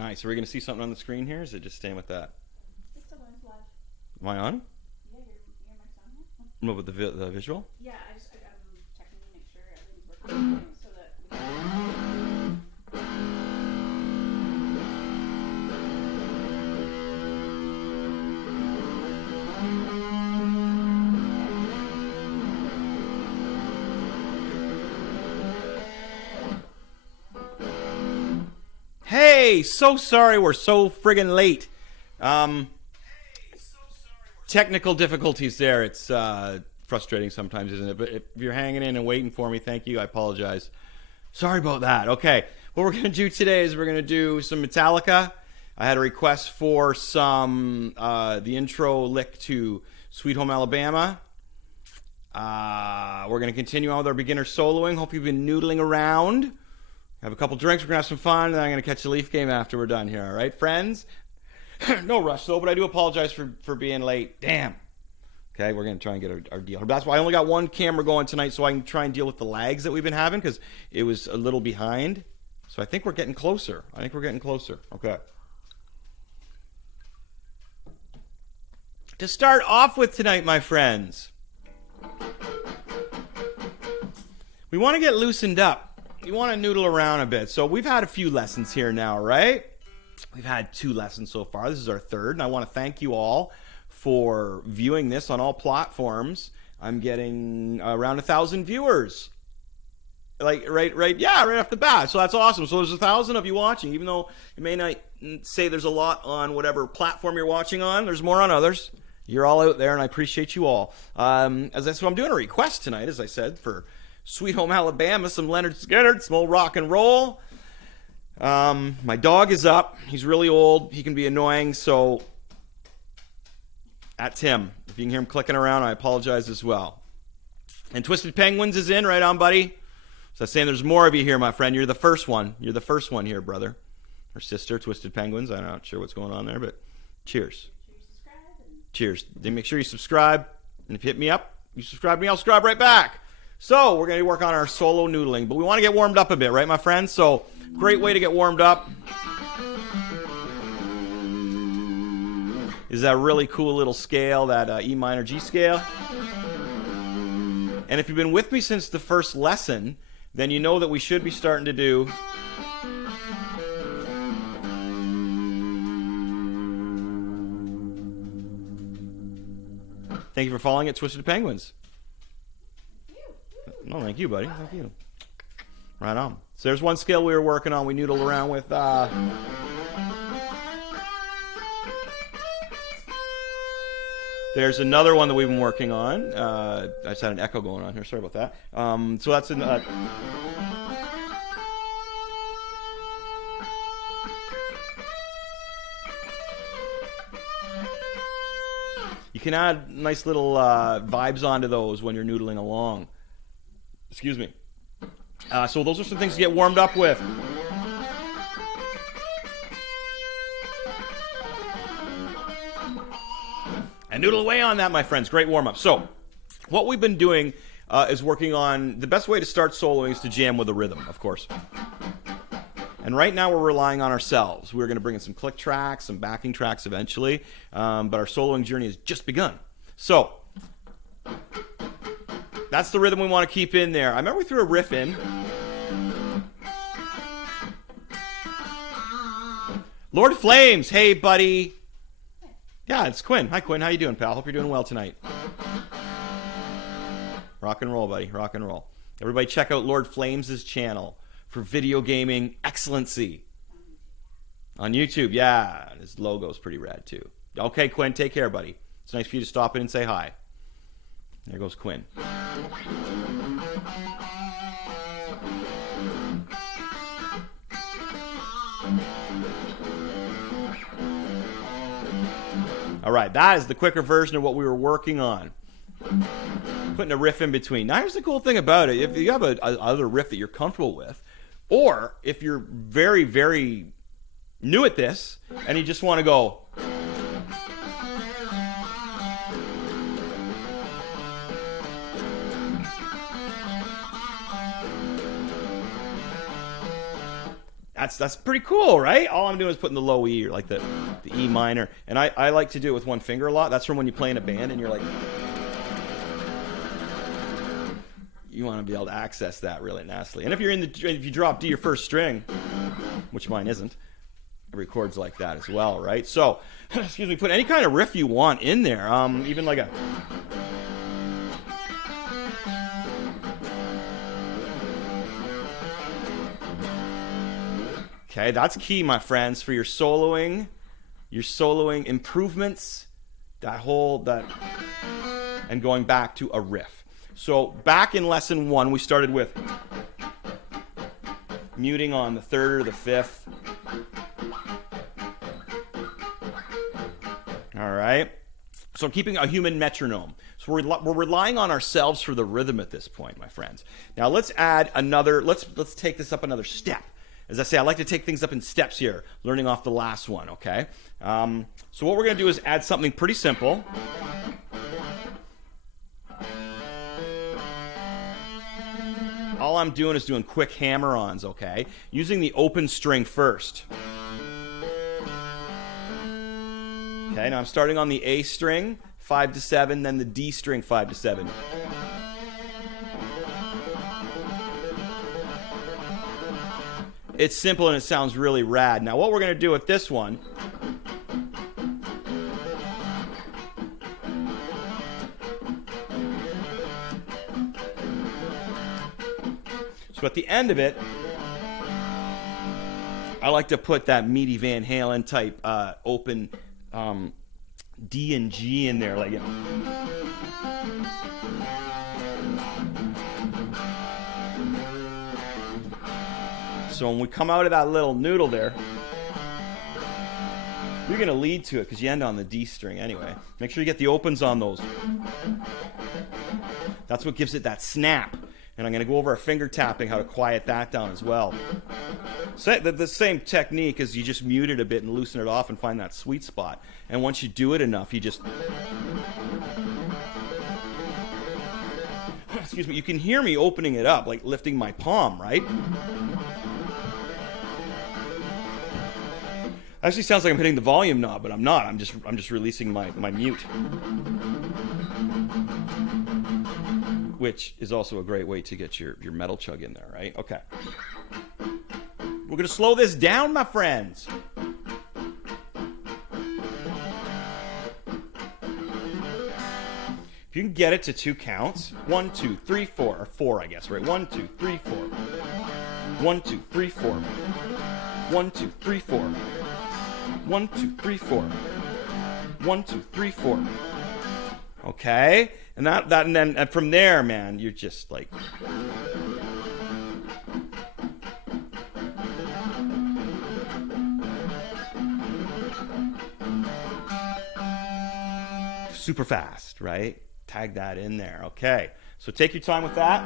Nice. Are we going to see something on the screen here? Is it just staying with that? It's still going live. Am I on? Yeah, your mic's on here. No, with the visual? Yeah, I'm checking to make sure everything's working so that we can... Hey, so sorry we're so friggin' late. Technical difficulties there. It's frustrating sometimes, isn't it? But if you're hanging in and waiting for me, thank you. I apologize. Sorry about that. Okay, what we're going to do today is we're going to do some Metallica. I had a request for some, the intro lick to Sweet Home Alabama. We're going to continue on with our beginner soloing. Hope you've been noodling around. Have a couple drinks, we're going to have some fun, and then I'm going to catch the Leaf game after we're done here, all right, friends? No rush, though, but I do apologize for being late. Damn. Okay, we're going to try and get our deal. That's why I only got one camera going tonight, so I can try and deal with the lags that we've been having, because it was a little behind. So I think we're getting closer. Okay. To start off with tonight, my friends, we want to get loosened up. You want to noodle around a bit. So we've had a few lessons here now, right? We've had 2 lessons so far. This is our 3rd, and I want to thank you all for viewing this on all platforms. I'm getting around 1,000 viewers. Right off the bat. So that's awesome. So there's 1,000 of you watching, even though you may not say there's a lot on whatever platform you're watching on. There's more on others. You're all out there, and I appreciate you all. So I'm doing a request tonight, as I said, for Sweet Home Alabama, some Leonard Skinner, some old rock and roll. My dog is up. He's really old. He can be annoying, so that's him. If you can hear him clicking around, I apologize as well. And Twisted Penguins is in. Right on, buddy. So I'm saying there's more of you here, my friend. You're the first one. You're the first one here, brother. Or sister, Twisted Penguins. I'm not sure what's going on there, but cheers. Cheers. Then make sure you subscribe. And if you hit me up, you subscribe to me, I'll subscribe right back. So, we're going to work on our solo noodling, but we want to get warmed up a bit, right, my friends? So, great way to get warmed up is that really cool little scale, that E minor G scale. And if you've been with me since the first lesson, then you know that we should be starting to do Thank you for following at Twisted Penguins. No, thank you, buddy. Thank you. Right on. So there's one scale we were working on. We noodled around with. There's another one that we've been working on. I just had an echo going on here. Sorry about that. So that's in. You can add nice little vibes onto those when you're noodling along. Excuse me. So those are some things to get warmed up with. And noodle away on that, my friends. Great warm-up. So what we've been doing is working on the best way to start soloing is to jam with a rhythm, of course. And right now we're relying on ourselves. We're going to bring in some click tracks, some backing tracks eventually. But our soloing journey has just begun. So that's the rhythm we want to keep in there. I remember we threw a riff in. Lord Flames, hey buddy. Yeah, it's Quinn. Hi Quinn, how you doing, pal? Hope you're doing well tonight. Rock and roll, buddy. Rock and roll. Everybody check out Lord Flames' channel for video gaming excellency. On YouTube, yeah. His logo's pretty rad too. Okay, Quinn, take care, buddy. It's nice for you to stop in and say hi. There goes Quinn. All right, that is the quicker version of what we were working on. Putting a riff in between. Now, here's the cool thing about it. If you have another riff that you're comfortable with, or if you're very, very new at this, and you just want to go... That's pretty cool, right? All I'm doing is putting the low E, or like the E minor. And I like to do it with one finger a lot. That's from when you play in a band and you're like, you want to be able to access that really nicely. And if you drop D your first string, which mine isn't, it records like that as well, right? So, excuse me, put any kind of riff you want in there. Even like a... Okay, that's key, my friends, for your soloing improvements, and going back to a riff. So back in lesson 1, we started with muting on the 3rd or the 5th. All right. So keeping a human metronome. So we're relying on ourselves for the rhythm at this point, my friends. Now let's add another. Let's take this up another step. As I say, I like to take things up in steps here, learning off the last one. Okay. So what we're going to do is add something pretty simple. All I'm doing is doing quick hammer-ons, okay? Using the open string first. Okay, now I'm starting on the A string, 5 to 7, then the D string, 5 to 7. It's simple and it sounds really rad. Now what we're going to do with this one... So at the end of it, I like to put that meaty Van Halen type open D and G in there, like, you know. So when we come out of that little noodle there, you're going to lead to it because you end on the D string anyway. Make sure you get the opens on those. That's what gives it that snap. And I'm going to go over our finger tapping, how to quiet that down as well. So the same technique is you just mute it a bit and loosen it off and find that sweet spot. And once you do it enough, you just... Excuse me, you can hear me opening it up, like lifting my palm, right? Actually sounds like I'm hitting the volume knob, but I'm not. I'm just releasing my mute. Which is also a great way to get your metal chug in there, right? Okay. We're going to slow this down, my friends. If you can get it to 2 counts, 1, 2, 3, 4, or 4, I guess, right? 1, 2, 3, 4. 1, 2, 3, 4. 1, 2, 3, 4. 1, 2, 3, 4. 1, 2, 3, 4. Okay? And and from there, man, you're just like... super fast, right? Tag that in there. Okay. So take your time with that.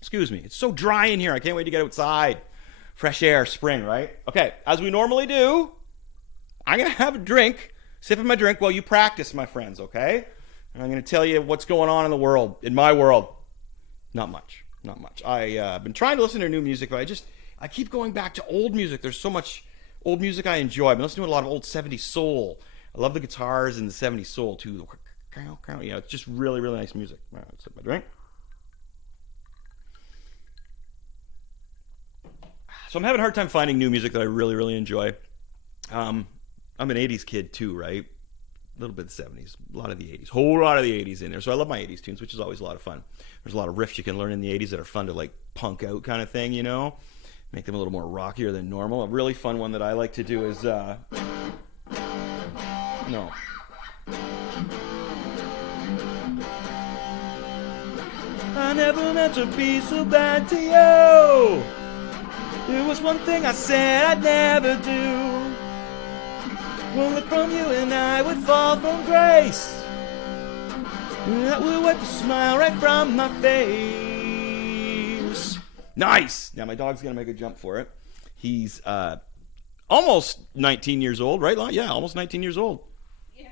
Excuse me. It's so dry in here. I can't wait to get outside. Fresh air, spring, right? Okay. As we normally do, I'm going to have a drink, sipping my drink while you practice, my friends, okay? And I'm going to tell you what's going on in the world, in my world. Not much. I've been trying to listen to new music, but I keep going back to old music. There's so much old music I enjoy. I've been listening to a lot of old 70s soul. I love the guitars in the 70s soul, too. You know, it's just really, really nice music. All right, let's sip my drink. So I'm having a hard time finding new music that I really, really enjoy. I'm an 80s kid, too, right? A little bit of the 70s, a lot of the 80s, whole lot of the 80s in there. So I love my 80s tunes, which is always a lot of fun. There's a lot of riffs you can learn in the 80s that are fun to like punk out kind of thing, you know? Make them a little more rockier than normal. A really fun one that I like to do is, no. I never meant to be so bad to you. There was one thing I said I'd never do. One look from you and I would fall from grace. That would wipe the smile right from my face. Nice! Now my dog's going to make a jump for it. He's almost 19 years old, right, Lon? Yeah, almost 19 years old. Yeah,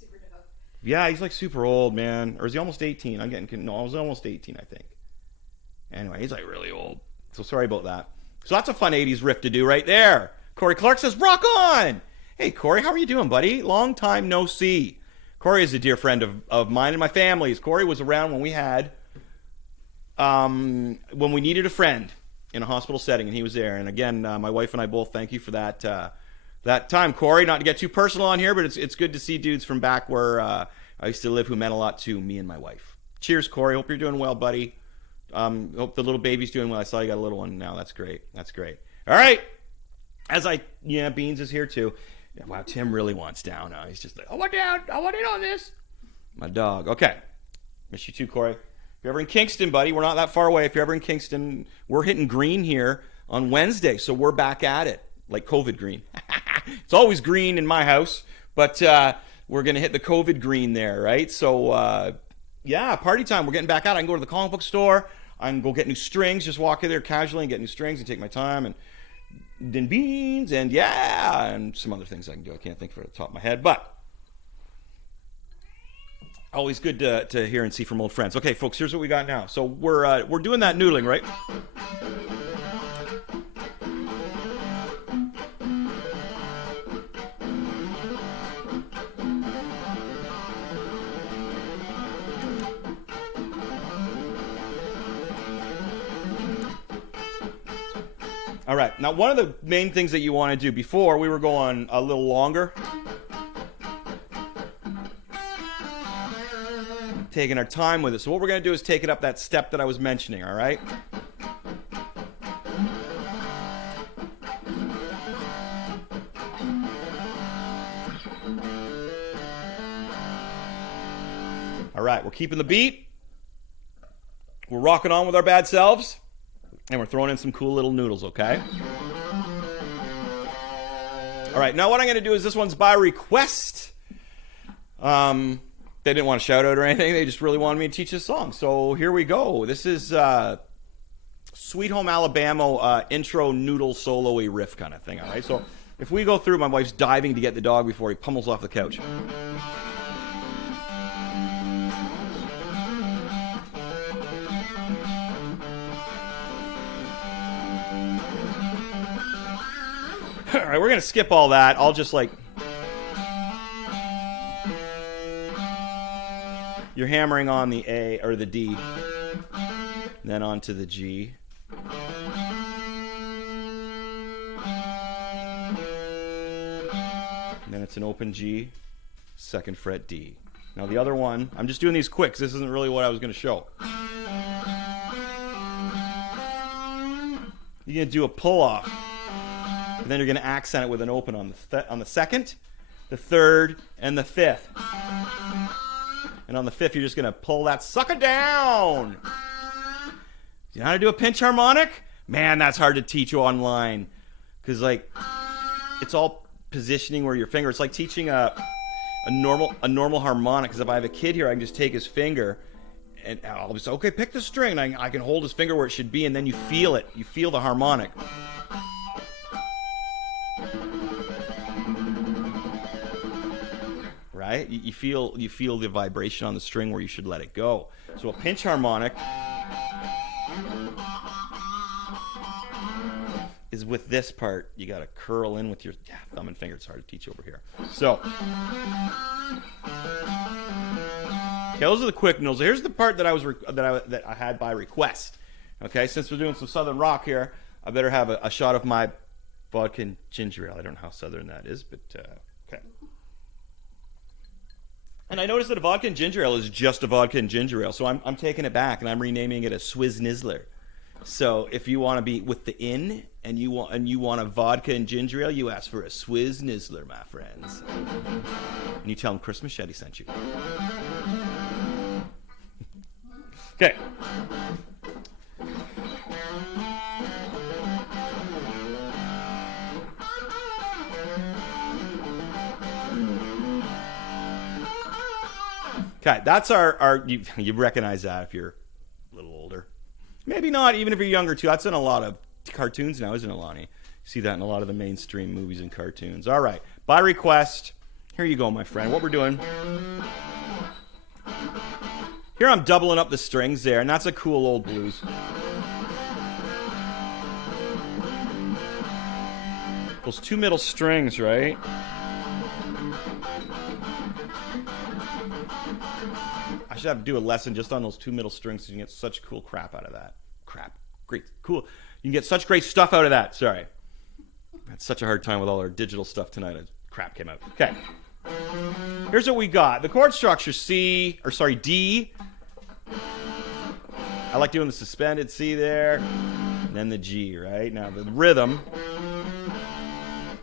super dog. Yeah, he's like super old, man. Or is he almost 18? No, I was almost 18, I think. Anyway, he's like really old. So sorry about that. So that's a fun 80s riff to do right there. Corey Clark says, rock on! Hey, Corey, how are you doing, buddy? Long time no see. Corey is a dear friend of mine and my family's. Corey was around when we had, when we needed a friend in a hospital setting, and he was there. And again, my wife and I both thank you for that time, Corey. Not to get too personal on here, but it's good to see dudes from back where I used to live who meant a lot to me and my wife. Cheers, Corey. Hope you're doing well, buddy. Hope the little baby's doing well. I saw you got a little one now. That's great. That's great. All right. Beans is here too. Wow, Tim really wants down. He's just like, I want down. I want in on this. My dog. Okay. Miss you too, Corey. If you're ever in Kingston, buddy, we're not that far away. If you're ever in Kingston, we're hitting green here on Wednesday, so we're back at it, like COVID green. It's always green in my house, but we're going to hit the COVID green there, right? So, party time. We're getting back out. I can go to the comic book store. I can go get new strings, just walk in there casually and get new strings and take my time, and then beans, and some other things I can do. I can't think for the top of my head, but always good to hear and see from old friends. Okay, folks, here's what we got now. So we're doing that noodling, right? All right, now one of the main things that you want to do before, we were going a little longer, taking our time with it. So what we're going to do is take it up that step that I was mentioning, all right? All right, we're keeping the beat. We're rocking on with our bad selves. And we're throwing in some cool little noodles, okay? All right, now what I'm going to do is this one's by request. They didn't want a shout out or anything. They just really wanted me to teach this song. So here we go. This is Sweet Home Alabama intro noodle solo-y riff kind of thing, all right? So if we go through, my wife's diving to get the dog before he pummels off the couch. All right, we're going to skip all that. I'll just you're hammering on the A or the D, then onto the G. And then it's an open G, 2nd fret D. Now the other one, I'm just doing these quick because this isn't really what I was going to show. You're going to do a pull off. And then you're going to accent it with an open on the 2nd, the 3rd, and the 5th. And on the 5th, you're just going to pull that sucker down. You know how to do a pinch harmonic? Man, that's hard to teach you online. Because, it's all positioning where your finger... It's like teaching a normal harmonic. Because if I have a kid here, I can just take his finger and I'll be say, okay, pick the string. And I can hold his finger where it should be, and then you feel it. You feel the harmonic. Right? You feel the vibration on the string where you should let it go. So a pinch harmonic is with this part. You got to curl in with your thumb and finger. It's hard to teach over here. So, okay, those are the quick noodles. Here's the part that I had by request. Okay, since we're doing some Southern rock here, I better have a shot of my vodka and ginger ale. I don't know how Southern that is, but okay. And I noticed that a vodka and ginger ale is just a vodka and ginger ale, so I'm taking it back and I'm renaming it a Swizz Nizzler. So if you want to be with the in and you want a vodka and ginger ale, you ask for a Swizz Nizzler, my friends. And you tell them Chris Machete sent you. Okay. Okay, that's our you recognize that if you're a little older. Maybe not, even if you're younger too. That's in a lot of cartoons now, isn't it, Lonnie? You see that in a lot of the mainstream movies and cartoons. All right, by request, here you go, my friend. What we're doing, here I'm doubling up the strings there, and that's a cool old blues. Those two middle strings, right? I should have to do a lesson just on those two middle strings so you can get such cool crap out of that. Great. Cool. You can get such great stuff out of that. Sorry. I had such a hard time with all our digital stuff tonight. Crap came out. Okay. Here's what we got. The chord structure D. I like doing the suspended C there. And then the G, right? Now the rhythm.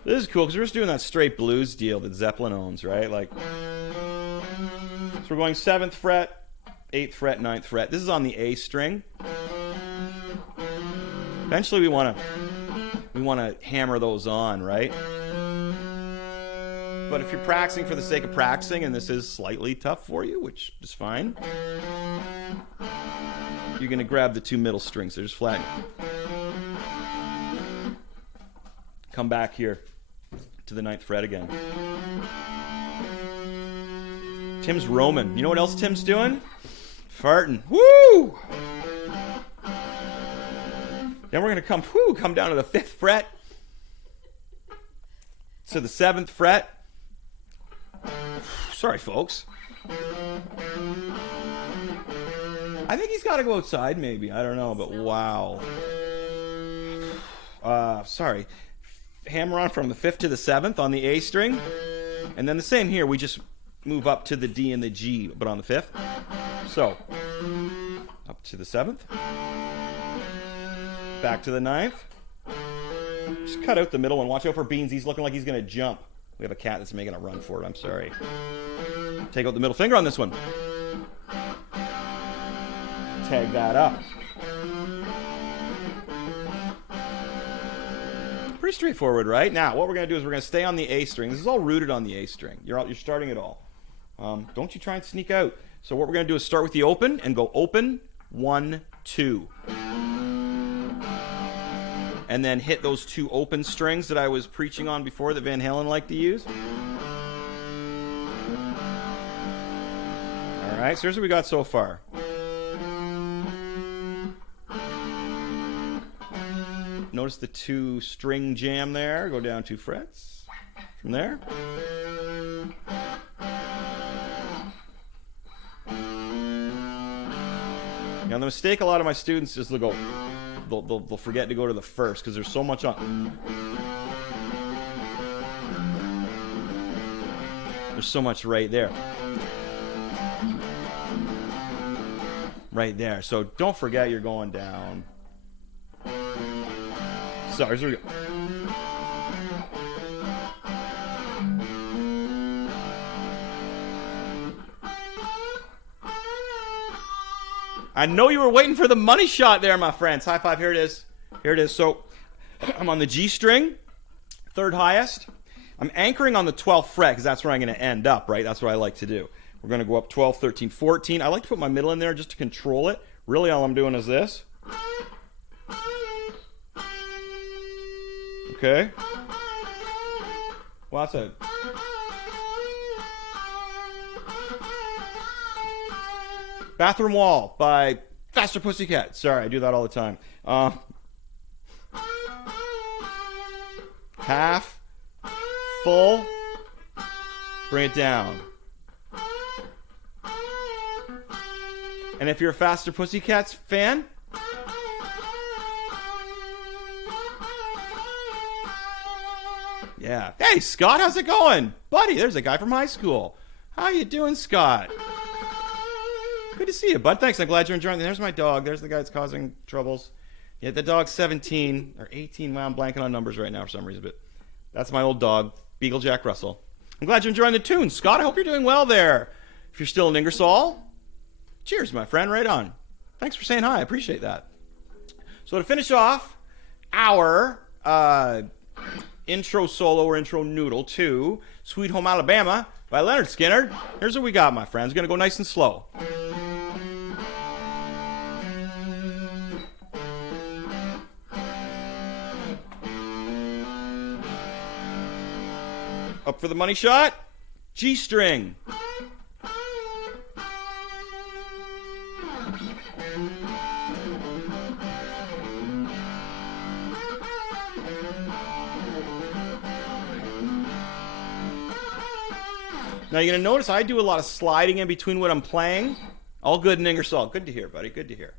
This is cool because we're just doing that straight blues deal that Zeppelin owns, right? Like, so we're going 7th fret, 8th fret, 9th fret. This is on the A string. Eventually we want to hammer those on, right? But if you're practicing for the sake of practicing and this is slightly tough for you, which is fine, you're going to grab the two middle strings. They're just flat. Come back here to the 9th fret again. Tim's roaming. You know what else Tim's doing? Farting. Woo! Then we're going to come down to the 5th fret. To the 7th fret. Sorry, folks. I think he's got to go outside, maybe. I don't know, but wow. Sorry. Hammer on from the 5th to the 7th on the A string. And then the same here. We just move up to the D and the G, but on the 5th. So, up to the 7th. Back to the 9th. Just cut out the middle one. Watch out for Beans. He's looking like he's going to jump. We have a cat that's making a run for it. I'm sorry. Take out the middle finger on this one. Tag that up. Pretty straightforward, right? Now, what we're going to do is we're going to stay on the A string. This is all rooted on the A string. You're starting it all. Don't you try and sneak out. So what we're going to do is start with the open and go open, 1, 2. And then hit those two open strings that I was preaching on before that Van Halen liked to use. All right, so here's what we got so far. Notice the 2 string jam there. Go down 2 frets. From there. Now the mistake a lot of my students is they'll forget to go to the 1st because there's so much on. There's so much right there. Right there. So don't forget you're going down. Sorry, here we go. I know you were waiting for the money shot there, my friends. High five. Here it is. Here it is. So I'm on the G string, 3rd highest. I'm anchoring on the 12th fret because that's where I'm going to end up, right? That's what I like to do. We're going to go up 12, 13, 14. I like to put my middle in there just to control it. Really, all I'm doing is this. Okay. Well, that's a... Bathroom Wall by Faster Pussycat. Sorry, I do that all the time. Half, full, bring it down. And if you're a Faster Pussycats fan, yeah. Hey, Scott, how's it going? Buddy, there's a guy from high school. How you doing, Scott? Good to see you, bud. Thanks. I'm glad you're enjoying it. There's my dog. There's the guy that's causing troubles. Yeah, the dog's 17 or 18. Wow, I'm blanking on numbers right now for some reason, but that's my old dog, Beagle Jack Russell. I'm glad you're enjoying the tune. Scott, I hope you're doing well there. If you're still in Ingersoll, cheers, my friend. Right on. Thanks for saying hi. I appreciate that. So to finish off our intro solo or intro noodle to Sweet Home Alabama by Leonard Skinner, here's what we got, my friends. Going to go nice and slow. Up for the money shot, G string. Now you're going to notice I do a lot of sliding in between what I'm playing. All good in Ingersoll. Good to hear, buddy. Good to hear.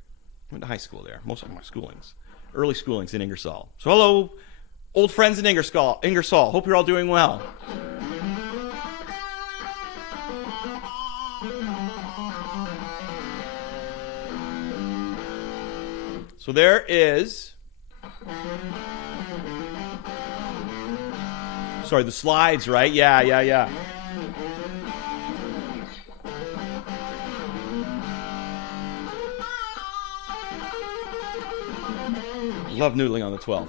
Went to high school there. Most of my schoolings. Early schoolings in Ingersoll. So hello, old friends in Ingersoll. Hope you're all doing well. So there is... Sorry, the slides, right? Yeah. Love noodling on the 12th.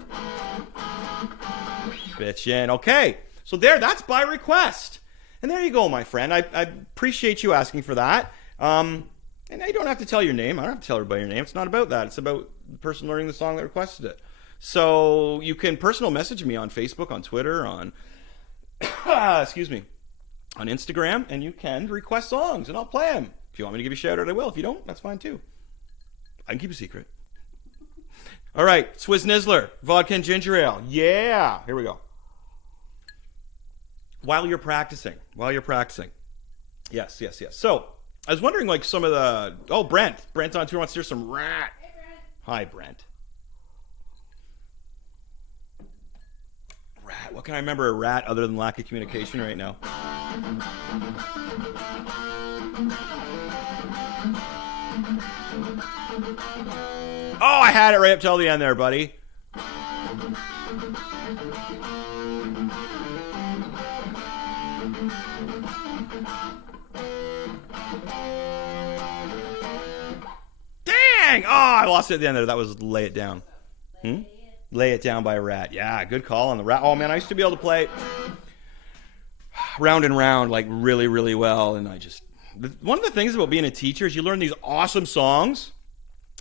Bitchin'. Okay, so that's by request. And there you go, my friend. I appreciate you asking for that. And now you don't have to tell your name. I don't have to tell everybody your name. It's not about that. It's about the person learning the song that requested it. So you can personal message me on Facebook, on Twitter, on excuse me, on Instagram, and you can request songs, and I'll play them. If you want me to give you a shout out, I will. If you don't, that's fine too. I can keep a secret. All right, Swizz Nizzler, vodka and ginger ale. Yeah, here we go. While you're practicing. Yes. So, I was wondering, like, some of the... Oh, Brent's on tour, wants to hear some Rat. Hey, Brent. Hi, Brent. Rat. What can I remember a Rat other than lack of communication right now? Oh, I had it right up till the end there, buddy. Dang! Oh, I lost it at the end there. That was Lay It Down. Lay It Down by Rat. Yeah, good call on the Rat. Oh, man, I used to be able to play round and round, like, really, really well. And one of the things about being a teacher is you learn these awesome songs,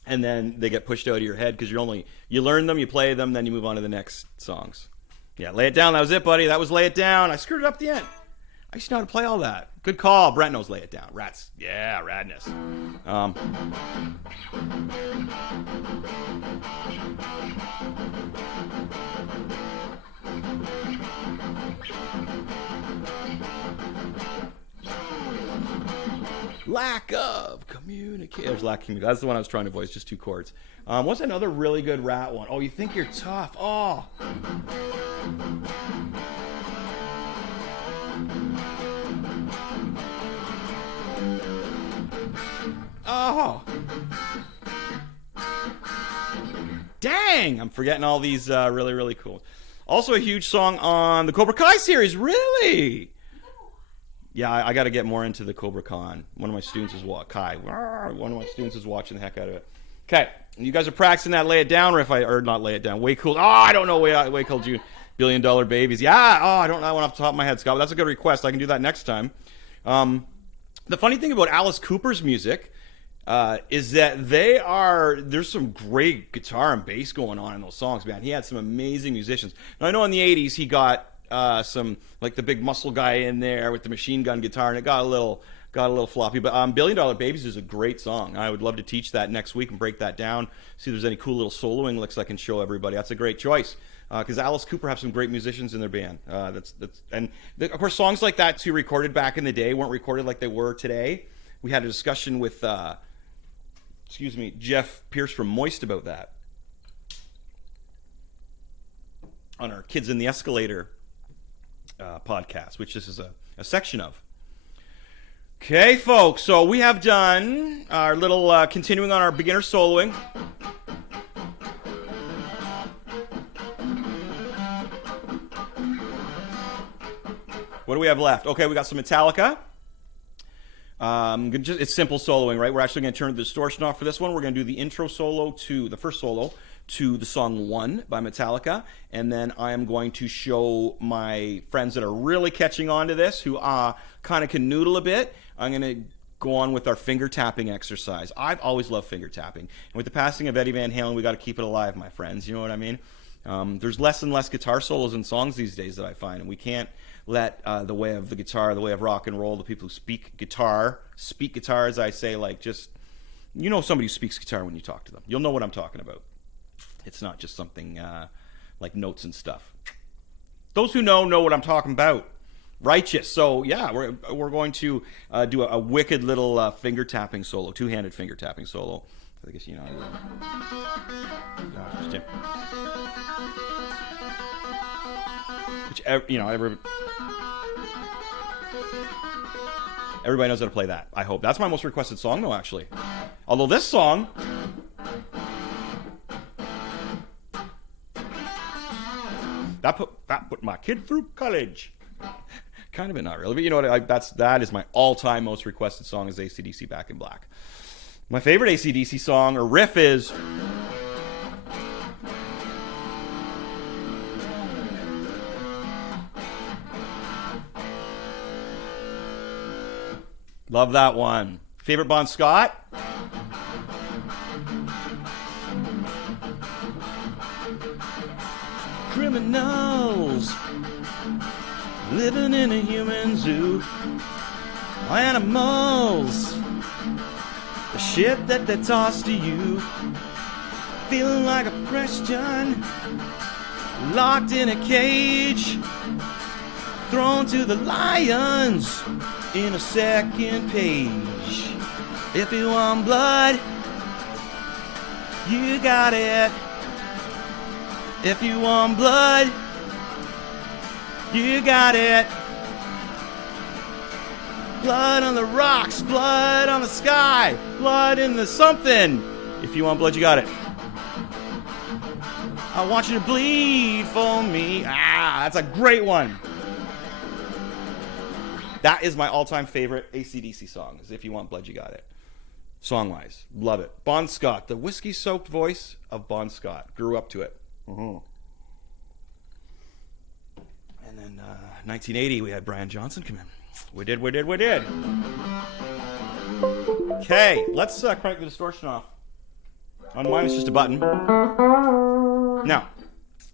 and then they get pushed out of your head because you learn them, you play them, then you move on to the next songs. Yeah, Lay It Down. That was it, buddy. That was Lay It Down. I screwed it up at the end. I used to know how to play all that. Good call. Brent knows Lay It Down. Rats. Yeah, radness. Lack of communication. There's lack of communication. That's the one I was trying to voice. Just 2 chords. What's another really good Rat one? Oh, You Think You're Tough. Oh. Oh. Dang. I'm forgetting all these really, really cool. Also a huge song on the Cobra Kai series. Really? Yeah, I got to get more into the Cobra Kai. One of my students is watching the heck out of it. Okay, you guys are practicing that Lay It Down riff, or not Lay It Down, Way Cool. Oh, I don't know, Way Cool June, $1 Billion Babies. Yeah, I don't know one off the top of my head, Scott, but that's a good request. I can do that next time. The funny thing about Alice Cooper's music is that there's some great guitar and bass going on in those songs, man. He had some amazing musicians. Now, I know in the 80s he got some, like the big muscle guy in there with the machine gun guitar, and it got a little floppy. But $1 Billion Babies is a great song. I would love to teach that next week and break that down, see if there's any cool little soloing licks I can show everybody. That's a great choice, because Alice Cooper have some great musicians in their band. Of course, songs like that too, recorded back in the day, weren't recorded like they were today. We had a discussion with Jeff Pierce from Moist about that on our Kids in the Escalator podcast, which this is a section of. Okay, folks, so we have done our little continuing on our beginner soloing. What do we have left? Okay, we got some Metallica. It's simple soloing, right? We're actually going to turn the distortion off for this one. We're going to do the intro solo to the first solo to the song One by Metallica, and then I am going to show my friends that are really catching on to this, who kind of can noodle a bit. I'm going to go on with our finger tapping exercise. I've always loved finger tapping, and with the passing of Eddie Van Halen, we got to keep it alive, my friends. You know what I mean? There's less and less guitar solos in songs these days that I find, and we can't let the way of the guitar, the way of rock and roll, the people who speak guitar, as I say, like, just, you know, somebody who speaks guitar when you talk to them. You'll know what I'm talking about. It's not just something like notes and stuff. Those who know what I'm talking about. Righteous. So yeah, we're going to do a wicked little finger tapping solo, two-handed finger tapping solo. I guess which everybody knows how to play that. I hope that's my most requested song, though. Actually, although this song. That put my kid through college. Kind of it, not really. But you know what? That is my all-time most requested song is AC/DC Back in Black. My favorite AC/DC song or riff is... Love that one. Favorite Bon Scott? Criminals living in a human zoo. Animals, the shit that they toss to you. Feeling like a Christian, locked in a cage, thrown to the lions in a second page. If you want blood, you got it. If you want blood, you got it. Blood on the rocks, blood on the sky, blood in the something. If you want blood, you got it. I want you to bleed for me. That's a great one. That is my all-time favorite AC/DC song, is If You Want Blood, You Got It. Song-wise, love it. Bon Scott, the whiskey-soaked voice of Bon Scott. Grew up to it. And then 1980, we had Brian Johnson come in. We did. Okay, let's crank the distortion off. On mine, it's just a button. Now,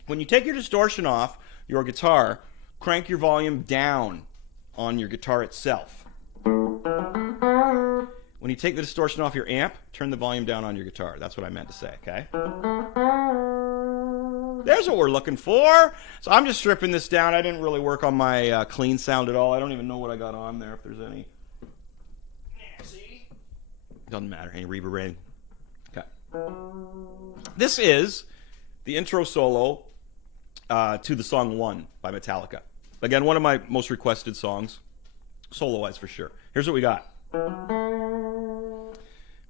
when you take your distortion off your guitar, crank your volume down on your guitar itself. When you take the distortion off your amp, turn the volume down on your guitar. That's what I meant to say, okay? There's what we're looking for. So I'm just stripping this down. I didn't really work on my clean sound at all. I don't even know what I got on there, if there's any. See? Doesn't matter. Any reverb or anything. Okay. This is the intro solo to the song One by Metallica. Again, one of my most requested songs, solo-wise for sure. Here's what we got.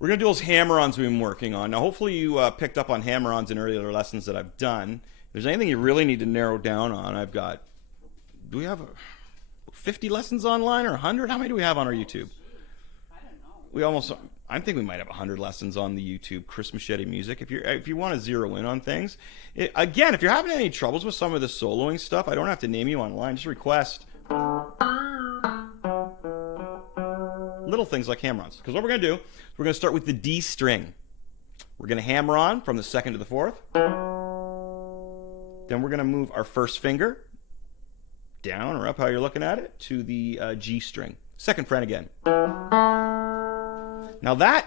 We're going to do those hammer-ons we've been working on. Now, hopefully you picked up on hammer-ons in earlier lessons that I've done. If there's anything you really need to narrow down on, I've got... Do we have 50 lessons online or 100? How many do we have on our YouTube? I don't know. I think we might have 100 lessons on the YouTube Chris Machete Music. If you want to zero in on things, again, if you're having any troubles with some of the soloing stuff, I don't have to name you online. Just request little things like hammer-ons. Because what we're going to do is we're going to start with the D string. We're going to hammer on from the second to the fourth. Then we're going to move our first finger down or up, how you're looking at it, to the G string. Second fret again. Now that,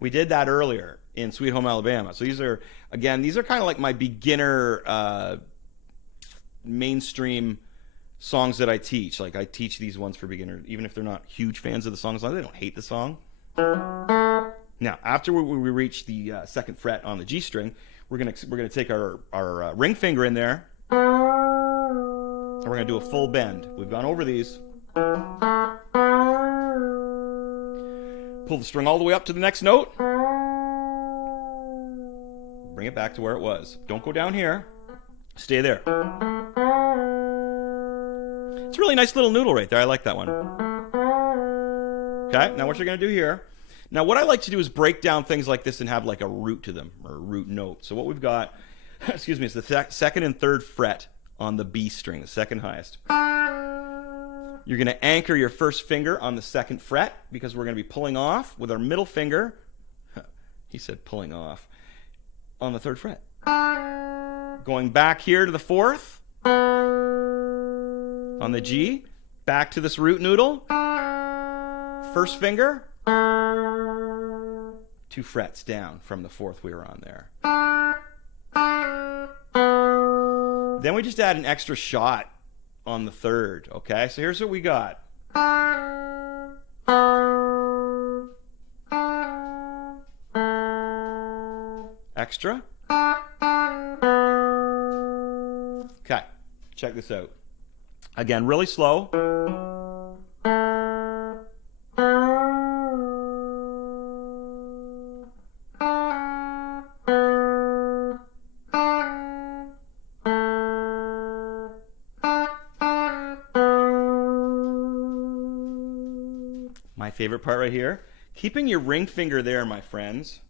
we did that earlier in Sweet Home Alabama. So these are kind of like my beginner mainstream songs that I teach. Like I teach these ones for beginners, even if they're not huge fans of the song. They don't hate the song. Now, after we reach the second fret on the G string, we're gonna take our ring finger in there, and we're gonna do a full bend. We've gone over these. Pull the string all the way up to the next note. Bring it back to where it was. Don't go down here. Stay there. It's a really nice little noodle right there. I like that one. Okay, now what you're going to do here. Now what I like to do is break down things like this and have like a root to them, or a root note. So what we've got, excuse me, is the second and third fret on the B string, the second highest. You're going to anchor your first finger on the second fret because we're going to be pulling off with our middle finger. He said pulling off on the third fret. Going back here to the fourth on the G, back to this root noodle. First finger, 2 frets down from the fourth we were on there. Then we just add an extra shot on the third, okay? So here's what we got. Extra. Okay, check this out. Again, really slow. My favorite part right here, keeping your ring finger there, my friends.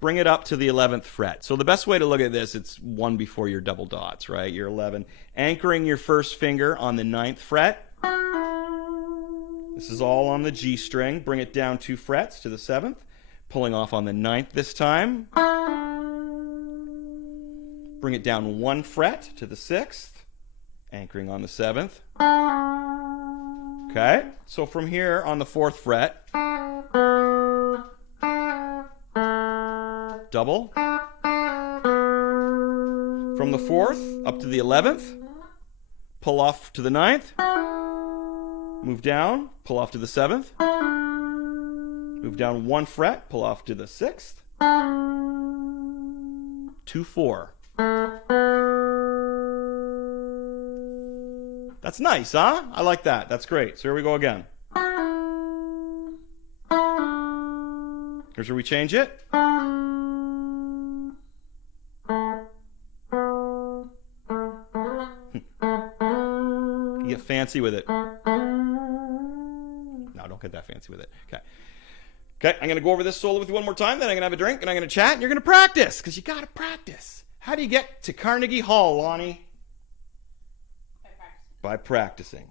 Bring it up to the 11th fret. So the best way to look at this, it's one before your double dots, right? Your 11. Anchoring your first finger on the 9th fret. This is all on the G string. Bring it down 2 frets to the 7th. Pulling off on the 9th this time. Bring it down 1 fret to the 6th. Anchoring on the 7th. Okay, so from here on the 4th fret, double. From the 4th up to the 11th, pull off to the 9th, move down, pull off to the 7th, move down 1 fret, pull off to the 6th, 2, 4. That's nice, huh? I like that. That's great. So here we go again. Here's where we change it. You get fancy with it. No, don't get that fancy with it. Okay. Okay, I'm going to go over this solo with you one more time, then I'm going to have a drink, and I'm going to chat, and you're going to practice, because you got to practice. How do you get to Carnegie Hall, Lonnie? By practicing.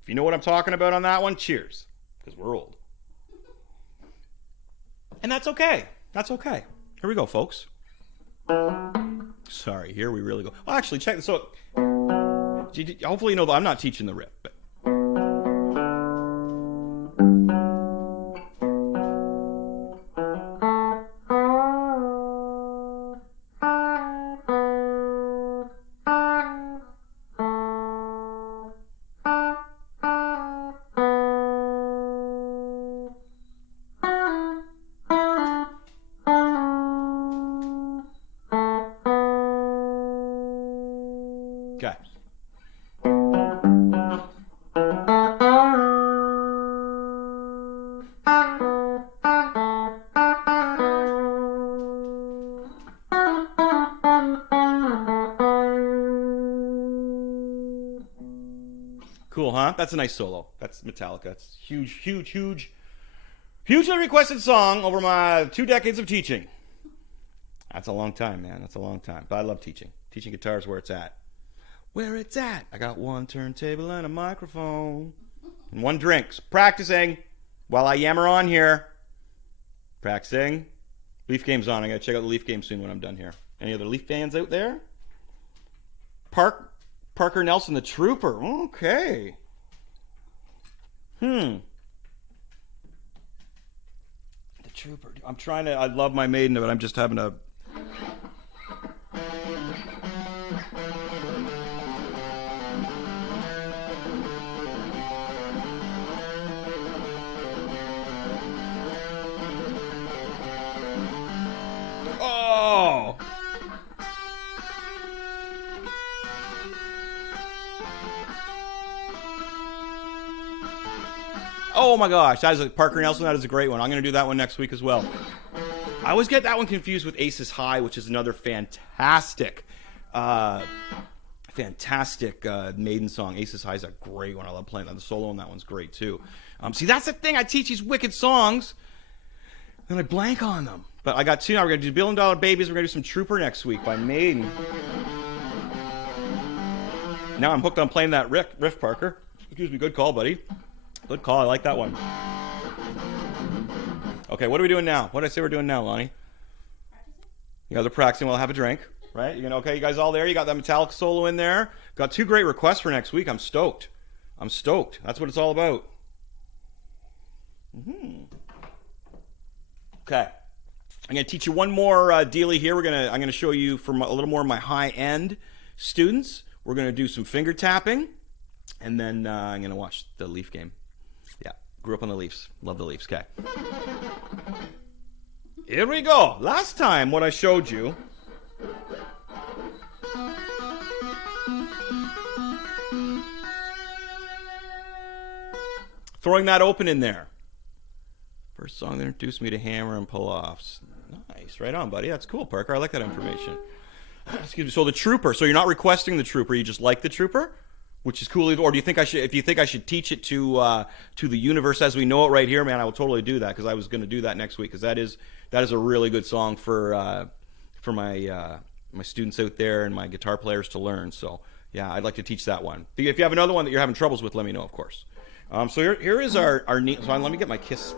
If you know what I'm talking about on that one, cheers, because we're old. And that's okay. That's okay. Here we go, folks. Sorry, here we really go. Oh, actually, check this out. Hopefully you know that I'm not teaching the riff, but okay. Cool, huh? That's a nice solo. That's Metallica. It's huge, huge, huge, hugely requested song over my 2 decades of teaching. That's a long time, man. That's a long time. But I love teaching. Teaching guitar is where it's at. Where it's at. I got 1 turntable and a microphone. And 1 drink. Practicing while I yammer on here. Practicing. Leaf game's on. I gotta check out the Leaf game soon when I'm done here. Any other Leaf fans out there? Parker Nelson, the Trooper. Okay. The Trooper. I'm trying to. I love my Maiden, but I'm just having a. Oh. Oh my gosh, that is a Parker Nelson. That is a great one. I'm going to do that one next week as well. I always get that one confused with Aces High, which is another fantastic Maiden song. Aces High is a great one. I love playing that. The solo on that one's great too. See, that's the thing. I teach these wicked songs, and I blank on them. But I got 2 now. We're going to do Billion Dollar Babies. We're going to do some Trooper next week by Maiden. Now I'm hooked on playing that riff, Parker. Excuse me. Good call, buddy. Good call. I like that one. Okay, what are we doing now? What did I say we're doing now, Lonnie? Practicing? You guys are practicing. We'll have a drink, right? Okay, you guys all there? You got that Metallica solo in there? Got 2 great requests for next week. I'm stoked. That's what it's all about. Okay. I'm going to teach you one more dealie here. I'm going to show you from a little more of my high-end students. We're going to do some finger tapping, and then I'm going to watch the Leaf game. Yeah, grew up on the Leafs. Love the Leafs. Okay. Here we go. Last time what I showed you, throwing that open in there. First song that introduced me to hammer and pull-offs. Nice. Right on, buddy. That's cool, Parker. I like that information. Excuse me. So the Trooper. So you're not requesting the Trooper. You just like the Trooper, which is cool. Or do you think I should? If you think I should teach it to the universe as we know it right here, man, I will totally do that because I was going to do that next week because that is a really good song for my students out there and my guitar players to learn. So yeah, I'd like to teach that one. If you have another one that you're having troubles with, let me know, of course. So here is our neat. So let me get my Kiss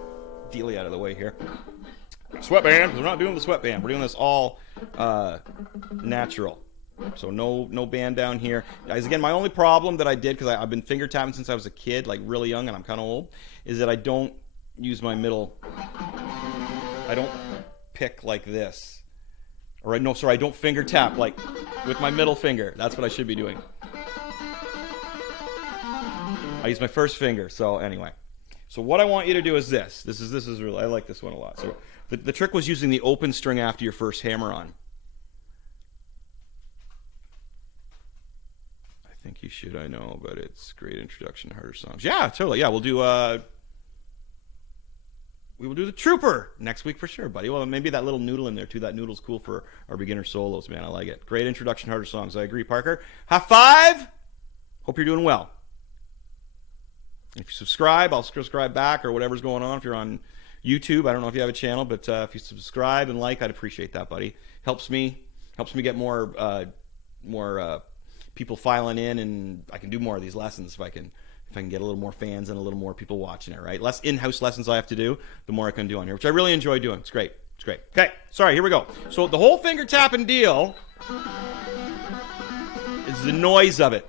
dealie out of the way here. Sweatband. We're not doing the sweatband. We're doing this all natural. So no band down here. Guys, again, my only problem that I did, because I've been finger tapping since I was a kid, like really young, and I'm kind of old, is that I don't use my middle. I don't pick like this. Or no, sorry, I don't finger tap like with my middle finger. That's what I should be doing. I use my first finger. So anyway. So what I want you to do is this. This is really, I like this one a lot. So the trick was using the open string after your first hammer on. I think you should, I know, but it's great introduction to harder songs. Yeah, totally. Yeah, we will do the Trooper next week for sure, buddy. Well, maybe that little noodle in there too. That noodle's cool for our beginner solos, man. I like it. Great introduction to harder songs. I agree, Parker. High five. Hope you're doing well. If you subscribe, I'll subscribe back or whatever's going on. If you're on YouTube, I don't know if you have a channel, but if you subscribe and like, I'd appreciate that, buddy. Helps me get more people filing in, and I can do more of these lessons if I can get a little more fans and a little more people watching it, right? Less in-house lessons I have to do, the more I can do on here, which I really enjoy doing. It's great. It's great. Okay, sorry, here we go. So the whole finger tapping deal is the noise of it.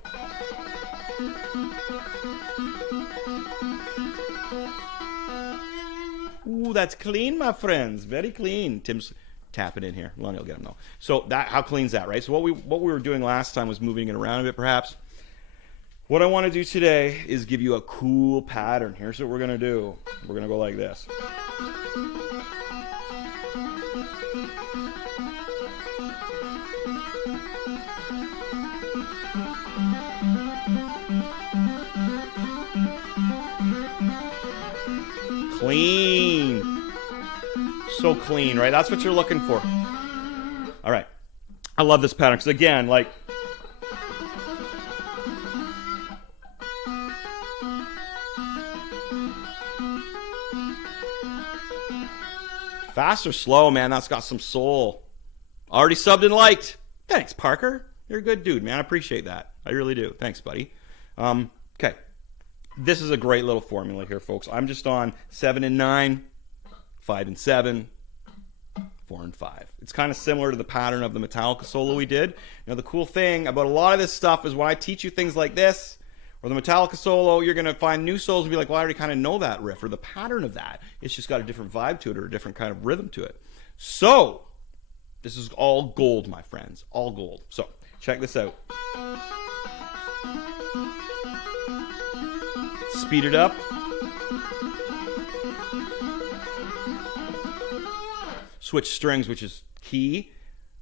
Ooh, that's clean, my friends. Very clean. Tim's tapping in here. Lonnie will get him though. So how clean's that, right? So what we were doing last time was moving it around a bit, perhaps. What I want to do today is give you a cool pattern. Here's what we're gonna do. We're gonna go like this. Clean. So clean, right? That's what you're looking for. All right. I love this pattern because, again, like, fast or slow, man, that's got some soul. Already subbed and liked. Thanks, Parker. You're a good dude, man. I appreciate that. I really do. Thanks, buddy. Okay. This is a great little formula here, folks. I'm just on 7 and 9, 5 and 7, 4 and 5. It's kind of similar to the pattern of the Metallica solo we did. Now, the cool thing about a lot of this stuff is when I teach you things like this, or the Metallica solo, you're going to find new solos and be like, well, I already kind of know that riff, or the pattern of that. It's just got a different vibe to it, or a different kind of rhythm to it. So, this is all gold, my friends. All gold. So, check this out. Speed it up. Switch strings, which is key.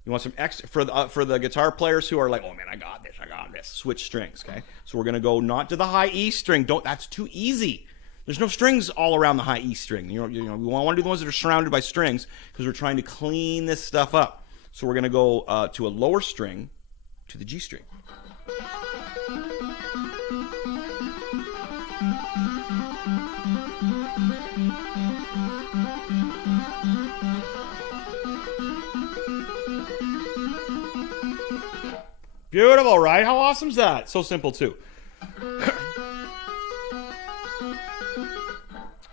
You want some extra for the guitar players who are like, oh man, I got this. Switch strings, okay? So we're gonna go not to the high E string. That's too easy. There's no strings all around the high E string. You know, we want to do the ones that are surrounded by strings because we're trying to clean this stuff up. So we're gonna go to a lower string, to the G string. Beautiful, right? How awesome is that? So simple, too.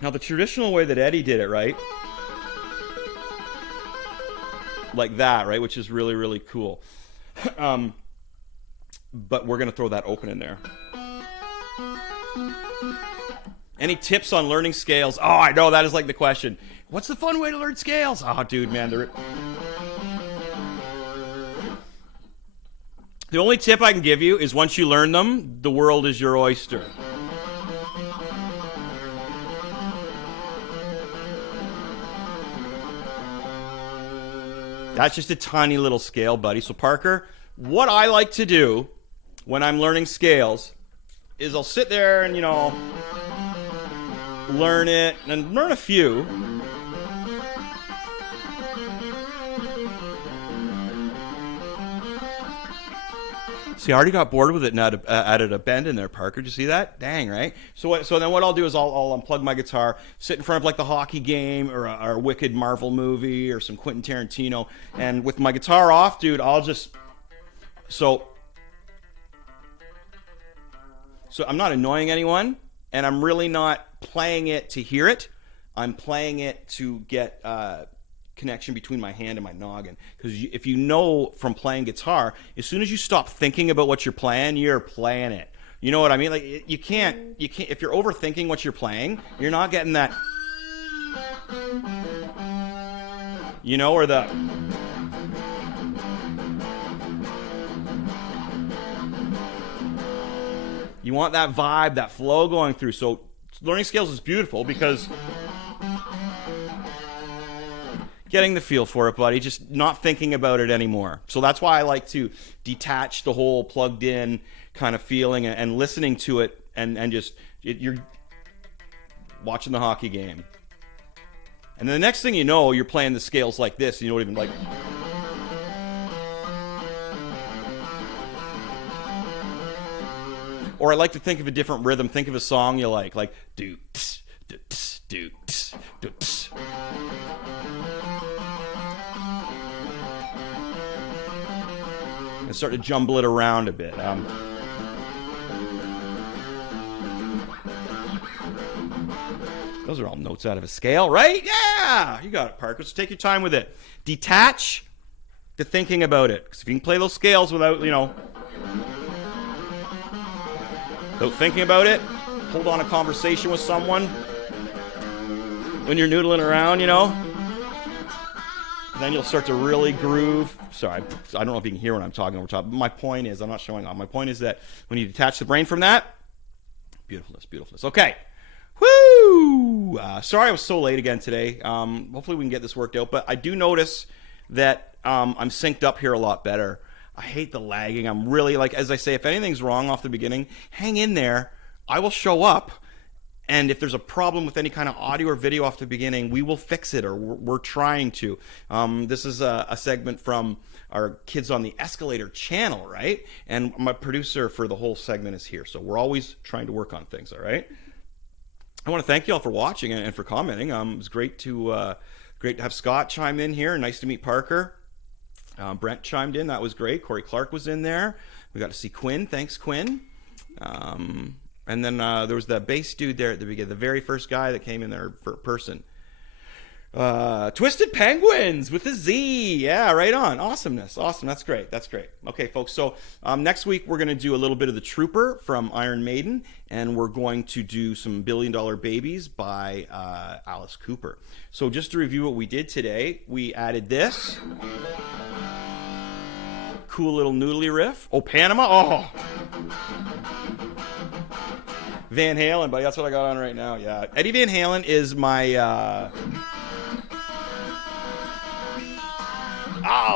Now, the traditional way that Eddie did it, right? Like that, right? Which is really, really cool. But we're going to throw that open in there. Any tips on learning scales? Oh, I know. That is like the question. What's the fun way to learn scales? Oh, dude, man. The only tip I can give you is once you learn them, the world is your oyster. That's just a tiny little scale, buddy. So, Parker, what I like to do when I'm learning scales is I'll sit there and, learn it and learn a few. See, I already got bored with it and added a bend in there, Parker. Did you see that? Dang, right? So then what I'll do is I'll unplug my guitar, sit in front of like the hockey game or a wicked Marvel movie or some Quentin Tarantino, and with my guitar off, dude, I'll just... So I'm not annoying anyone, and I'm really not playing it to hear it. I'm playing it to get... connection between my hand and my noggin, because if you know from playing guitar, as soon as you stop thinking about what you're playing it. You know what I mean? Like you can't if you're overthinking what you're playing, you're not getting that, or the you want that vibe, that flow going through. So learning scales is beautiful because getting the feel for it, buddy, just not thinking about it anymore. So that's why I like to detach the whole plugged in kind of feeling and listening to it and just, you're watching the hockey game. And then the next thing you know, you're playing the scales like this, and you don't even like... Or I like to think of a different rhythm, think of a song you like do tss, do tss, do tss, do tss. And start to jumble it around a bit. Those are all notes out of a scale, right? Yeah! You got it, Parker. So take your time with it. Detach to thinking about it. Because if you can play those scales without, without thinking about it, hold on a conversation with someone when you're noodling around, then you'll start to really groove. Sorry, I don't know if you can hear when I'm talking over top. But my point is, I'm not showing off. My point is that when you detach the brain from that, beautifulness. Okay. Woo! Sorry I was so late again today. Hopefully we can get this worked out. But I do notice that I'm synced up here a lot better. I hate the lagging. I'm really, as I say, if anything's wrong off the beginning, hang in there. I will show up. And if there's a problem with any kind of audio or video off the beginning, we will fix it, or we're trying to. This is a segment from our Kids on the Escalator channel, right? And my producer for the whole segment is here. So we're always trying to work on things, all right? I want to thank you all for watching and for commenting. It was great to have Scott chime in here. Nice to meet Parker. Brent chimed in. That was great. Corey Clark was in there. We got to see Quinn. Thanks, Quinn. And then there was the bass dude there at the beginning, the very first guy that came in there for person. Twisted Penguins with a Z. Yeah, right on. Awesomeness. Awesome. That's great. Okay, folks. So next week we're going to do a little bit of The Trooper from Iron Maiden, and we're going to do some $1 Billion Babies by Alice Cooper. So just to review what we did today, we added this cool little noodly riff. Oh, Panama. Oh. Van Halen, buddy. That's what I got on right now. Yeah. Eddie Van Halen is my...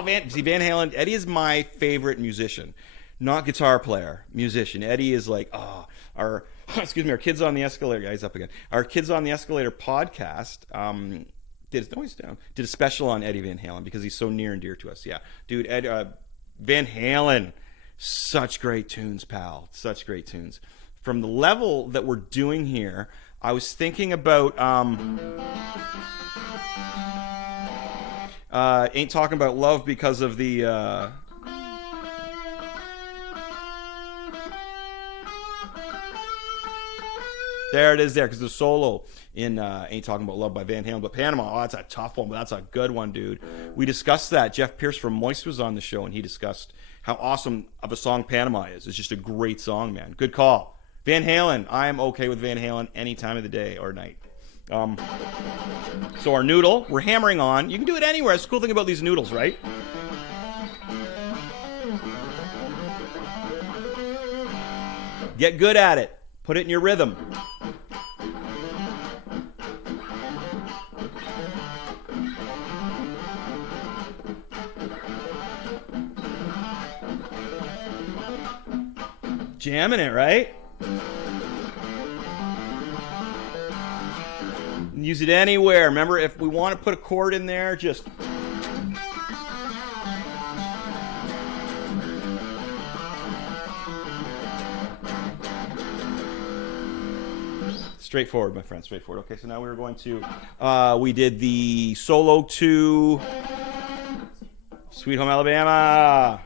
Van Halen. Eddie is my favorite musician. Not guitar player. Musician. Eddie is our Kids on the Escalator. Guys, up again. Our Kids on the Escalator podcast did a special on Eddie Van Halen because he's so near and dear to us. Yeah. Dude, Van Halen. Such great tunes, pal. Such great tunes. From the level that we're doing here, I was thinking about Ain't Talking About Love because of the there it is there, because the solo in Ain't Talking About Love by Van Halen. But Panama, that's a tough one, but that's a good one, dude. We discussed that. Jeff Pierce from Moist was on the show, and he discussed how awesome of a song Panama is. It's just a great song, man. Good call. Van Halen. I am okay with Van Halen any time of the day or night. So our noodle, we're hammering on. You can do it anywhere. That's the cool thing about these noodles, right? Get good at it. Put it in your rhythm. Jamming it, right? Use it anywhere. Remember, if we want to put a chord in there, just... Straightforward, my friend, straightforward. Okay, so now we're going to... we did the solo to Sweet Home Alabama.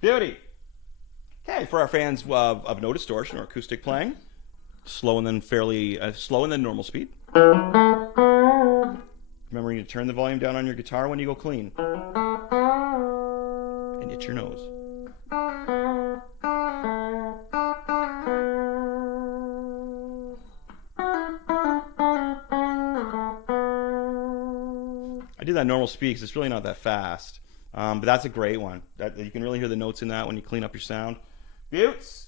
Beauty. Okay, for our fans of no distortion or acoustic playing, slow and then slow and then normal speed. Remembering to turn the volume down on your guitar when you go clean. And hit your nose. I do that normal speed because it's really not that fast. But that's a great one. You can really hear the notes in that when you clean up your sound. Buttes.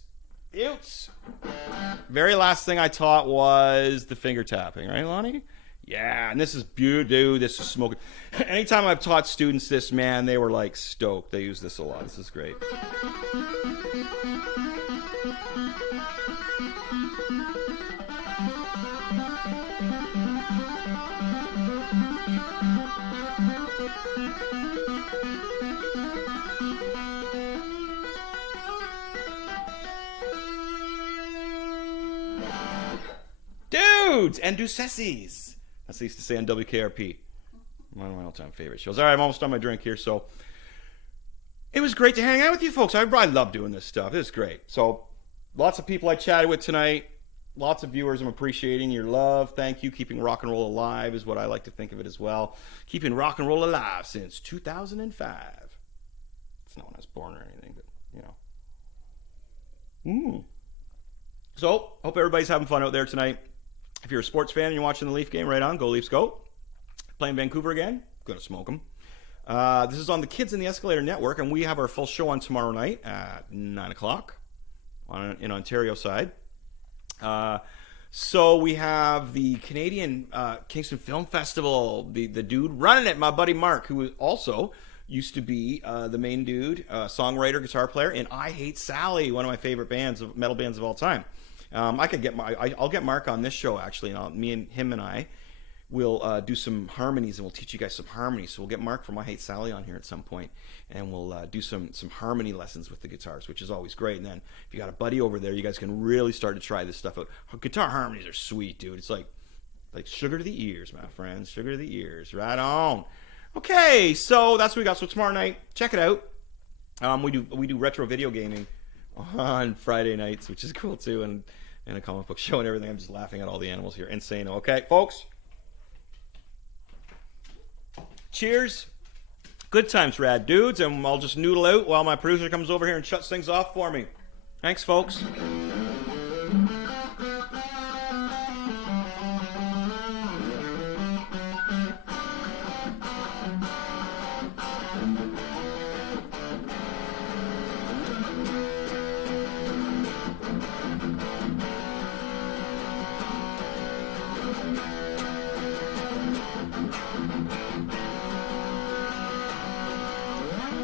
Very last thing I taught was the finger tapping, right, Lonnie? Yeah, and this is dude, this is smoking. Anytime I've taught students this, man, they were like stoked. They use this a lot. This is great. Dudes and Ducesses. That's what I used to say on WKRP. One of my all-time favorite shows. All right, I'm almost done my drink here, so it was great to hang out with you folks. I love doing this stuff. It was great. So lots of people I chatted with tonight. Lots of viewers. I'm appreciating your love. Thank you. Keeping rock and roll alive is what I like to think of it as well. Keeping rock and roll alive since 2005. It's not when I was born or anything, but, you know. So, hope everybody's having fun out there tonight. If you're a sports fan and you're watching the Leaf game, right on. Go Leafs, go. Playing Vancouver again. Gonna smoke them. This is on the Kids in the Escalator Network, and we have our full show on tomorrow night at 9 o'clock in Ontario side. So we have the Canadian Kingston Film Festival. The dude running it, my buddy Mark, who also used to be the main dude, songwriter, guitar player in I Hate Sally, one of my favorite metal bands of all time. I'll get Mark on this show actually, and him and I will do some harmonies, and we'll teach you guys some harmonies. So we'll get Mark from I Hate Sally on here at some point, and we'll do some harmony lessons with the guitars, which is always great. And then if you got a buddy over there, you guys can really start to try this stuff out. Guitar harmonies are sweet, dude. It's like sugar to the ears, my friends. Sugar to the ears. Right on. Okay, so that's what we got. So tomorrow night, check it out. We do retro video gaming on Friday nights, which is cool too, and a comic book show and everything. I'm just laughing at all the animals here. Insane. Okay, folks. Cheers. Good times, rad dudes, and I'll just noodle out while my producer comes over here and shuts things off for me. Thanks, folks.